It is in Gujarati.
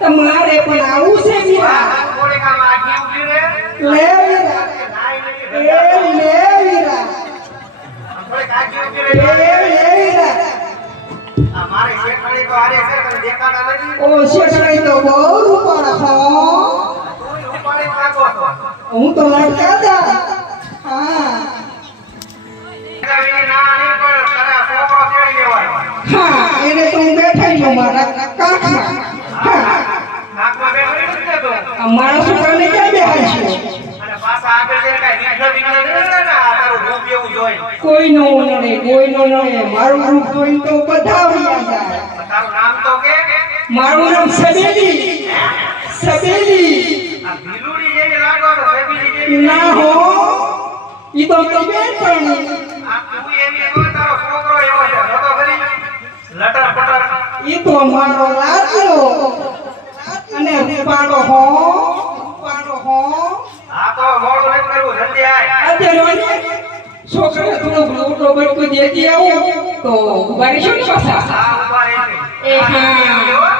તમારો. પણ આવું છે એ લે વીરા વીરા ઓ શેઠાણી તો બહુ રૂપાળા હો તું નાખો છો હું તો હા. ના નહીં એને તો બેઠા છું મારા કાંખમાં. હા. મારા છોકરાને ક્યાં બેહાય છે? કોઈ કોઈ કાંઈ વિઘ્ન નહીં કરે ને જોઈ નડે મારું રૂપ જોઈને તો બધા જાય. મારું નામ સબેલી. સબેલી. ના હો. ઈ તો તો લટર પટર ઈ તો મારો લાડલો. અને રૂપાળો હો. રૂપાળો હો. આ તો મોડું નથી કરવું જલ્દી આય અત્યારે છોકરા થોડો મોટો બટકો દેતી આવું. તો ઊભા રહેશો ને પાછા. એ હો.